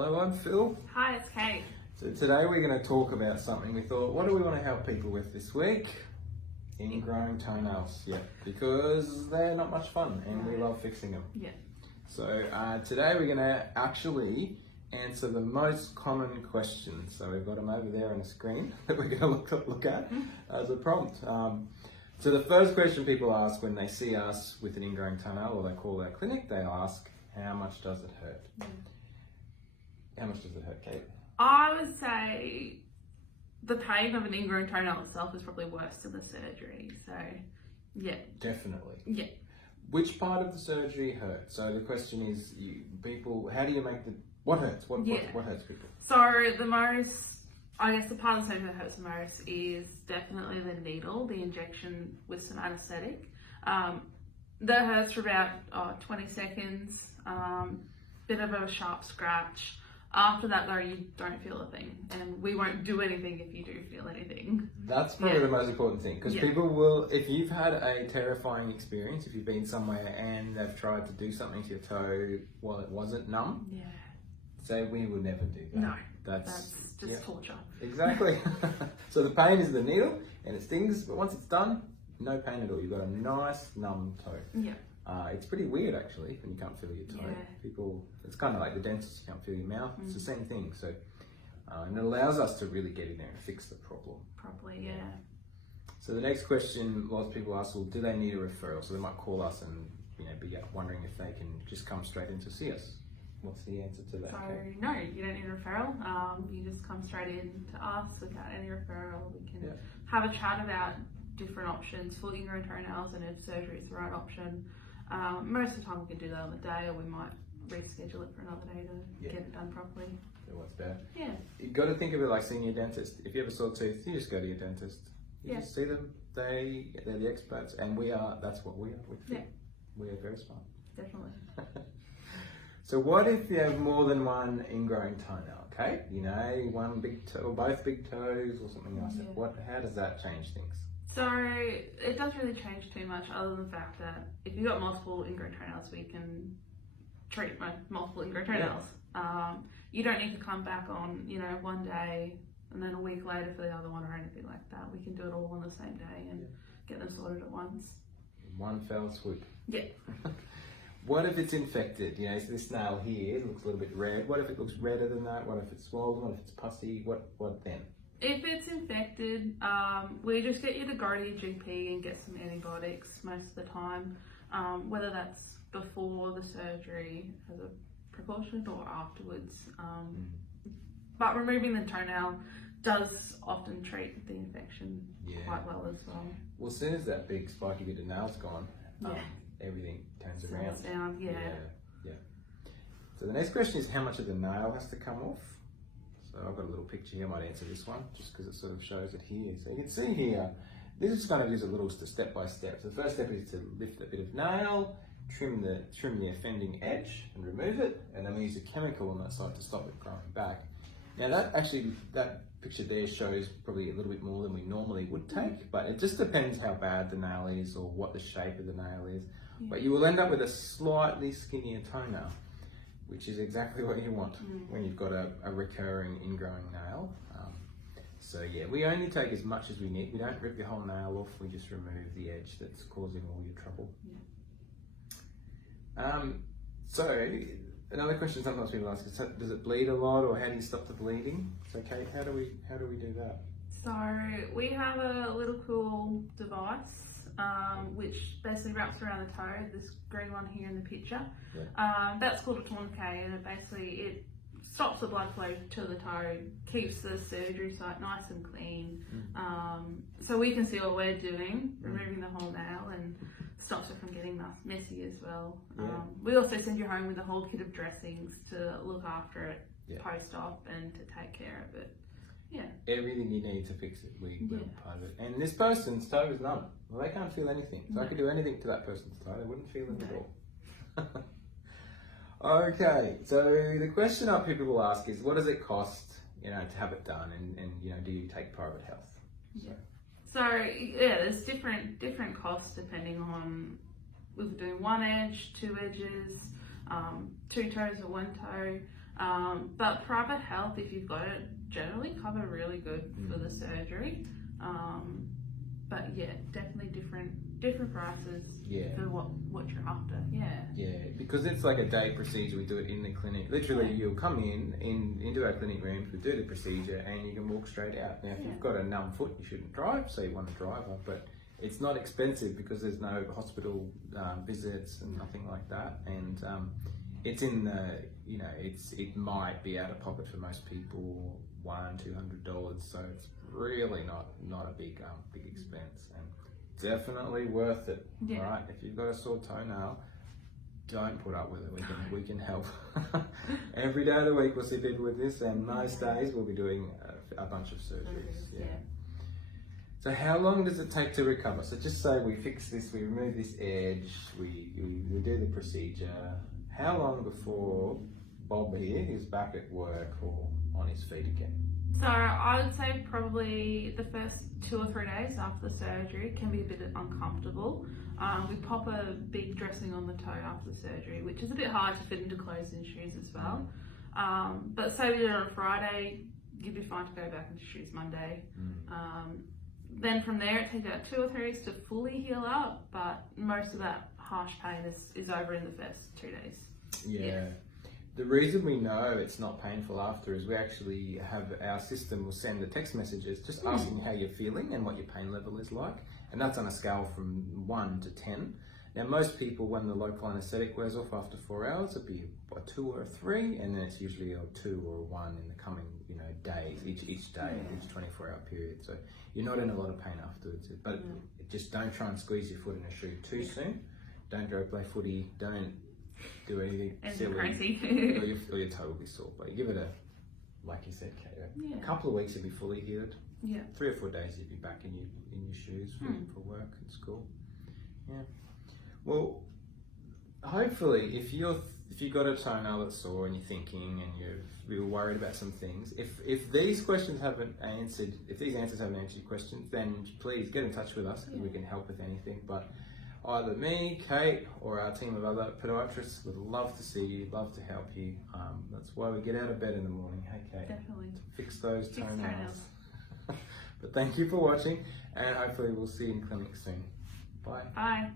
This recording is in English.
Hello, I'm Phil. Hi, it's Kate. So today we're going to talk about something we thought, what do we want to help people with this week? Ingrowing toenails, yeah, because they're not much fun and we love fixing them. Yeah. So today we're going to actually answer the most common questions. So we've got them over there on the screen that we're going to look at as a prompt. So the first question people ask when they see us with an ingrowing toenail or they call our clinic, they ask, how much does it hurt? How much does it hurt, Kate? I would say the pain of an ingrown toenail itself is probably worse than the surgery. So, yeah. Definitely. Yeah. Which part of the surgery hurts? So the question is, how do you make what hurts? What hurts people? So the part of the surgery that hurts the most is definitely the needle, the injection with some anaesthetic. That hurts for about 20 seconds, bit of a sharp scratch. After that though, you don't feel a thing, and we won't do anything if you do feel anything. That's probably the most important thing, because people will, if you've had a terrifying experience, if you've been somewhere and they've tried to do something to your toe while it wasn't numb, say we would never do that. No, that's just torture. Exactly. So the pain is the needle and it stings, but once it's done, no pain at all. You've got a nice numb toe. Yeah. It's pretty weird actually when you can't feel your toe. People, it's kind of like the dentist, you can't feel your mouth. It's the same thing. So, and it allows us to really get in there and fix the problem. Probably, yeah. So the next question, lots of people ask, well, do they need a referral? So they might call us and be wondering if they can just come straight in to see us. What's the answer to that? So no, you don't need a referral. You just come straight in to us without any referral. We can have a chat about different options for ingrown toenails and if surgery is the right option. Most of the time we can do that on the day, or we might reschedule it for another day to get it done properly. So what's better? Yeah. You've got to think of it like seeing your dentist. If you have a sore tooth, you just go to your dentist. You just see them. They're the experts, and that's what we are. We are very smart. Definitely. So what if you have more than one ingrowing toenail? Okay, one big toe, or both big toes, or something else. How does that change things? So it doesn't really change too much, other than the fact that if you've got multiple ingrown toenails, we can treat multiple ingrown toenails. You don't need to come back on, one day and then a week later for the other one or anything like that. We can do it all on the same day and get them sorted at once. One fell swoop. Yeah. What if it's infected? So this nail here looks a little bit red. What if it looks redder than that? What if it's swollen? What if it's pussy? What then? If it's infected, we just get you to go to your GP and get some antibiotics most of the time, whether that's before the surgery as a precaution or afterwards. But removing the toenail does often treat the infection quite well as well. Well, as soon as that big spiky bit of nail's gone, everything turns around. Down, yeah. So the next question is how much of the nail has to come off? So I've got a little picture here. I might answer this one just because it sort of shows it here. So you can see here, this is kind of just a little step by step. So the first step is to lift a bit of nail, trim the offending edge and remove it, and then we use a chemical on that side to stop it growing back. Now that picture there shows probably a little bit more than we normally would take, but it just depends how bad the nail is or what the shape of the nail is. But you will end up with a slightly skinnier toenail, which is exactly what you want when you've got a recurring ingrowing nail. So we only take as much as we need. We don't rip your whole nail off, we just remove the edge that's causing all your trouble. So another question sometimes people ask is, does it bleed a lot, or how do you stop the bleeding? So Kate, how do we do that? So we have a little cool device which basically wraps around the toe, this green one here in the picture. That's called a tourniquet, and it stops the blood flow to the toe, keeps the surgery site nice and clean. So we can see what we're doing, removing the whole nail, and stops it from getting messy as well. We also send you home with a whole kit of dressings to look after it post-op and to take care of it. Everything you need to fix it, we're part of it. And this person's toe is numb. Well, they can't feel anything. So I could do anything to that person's toe, they wouldn't feel it at all. Okay, so the question up people will ask is, what does it cost, to have it done, and do you take private health? So there's different costs depending on if we're doing one edge, two edges, two toes or one toe. But private health, if you've got it, generally cover really good for the surgery. But yeah, definitely different prices for what you're after. Yeah, because it's like a day procedure. We do it in the clinic. Literally, you'll come into our clinic rooms, we do the procedure, and you can walk straight out. Now, if you've got a numb foot, you shouldn't drive, so you want a driver, but it's not expensive because there's no hospital visits and nothing like that. And it's in the, it might be out of pocket for most people, $100-200, so it's really not a big expense, and definitely worth it. Right, if you've got a sore toenail, don't put up with it. We can help. Every day of the week we'll see people with this, and most days we'll be doing a bunch of surgeries. So how long does it take to recover? So just say we fix this, we remove this edge, we do the procedure. How long before Bob here is back at work or on his feet again? So I would say probably the first 2 or 3 days after the surgery can be a bit uncomfortable. We pop a big dressing on the toe after the surgery, which is a bit hard to fit into closed-in shoes as well. But say we did it on a Friday, you'd be fine to go back into shoes Monday. Then from there it takes about 2 or 3 weeks to fully heal up, but most of that harsh pain is over in the first 2 days. Yeah. The reason we know it's not painful after is we actually have our system will send the text messages just asking how you're feeling and what your pain level is like, and that's on a scale from 1 to 10. Now most people, when the local anaesthetic wears off after 4 hours, it'd be a 2 or a 3, and then it's usually a 2 or a 1 in the coming days, each day, each 24-hour period. So you're not in a lot of pain afterwards, but just don't try and squeeze your foot in a shoe too soon. Don't go play footy. Don't do anything silly, crazy. or your toe will be sore. But you give it like you said, Kate, a couple of weeks you'll be fully healed. 3 or 4 days you'll be back in your shoes for work and school. Yeah. Well, hopefully, if you've got a toenail that's sore and you're thinking and you're worried about some things, if these questions haven't answered, if these answers haven't answered your questions, then please get in touch with us because we can help with anything. But either me, Kate, or our team of other podiatrists would love to see you, love to help you. That's why we get out of bed in the morning. Hey, Kate. Definitely. To fix those toenails. But thank you for watching, and hopefully we'll see you in clinic soon. Bye. Bye.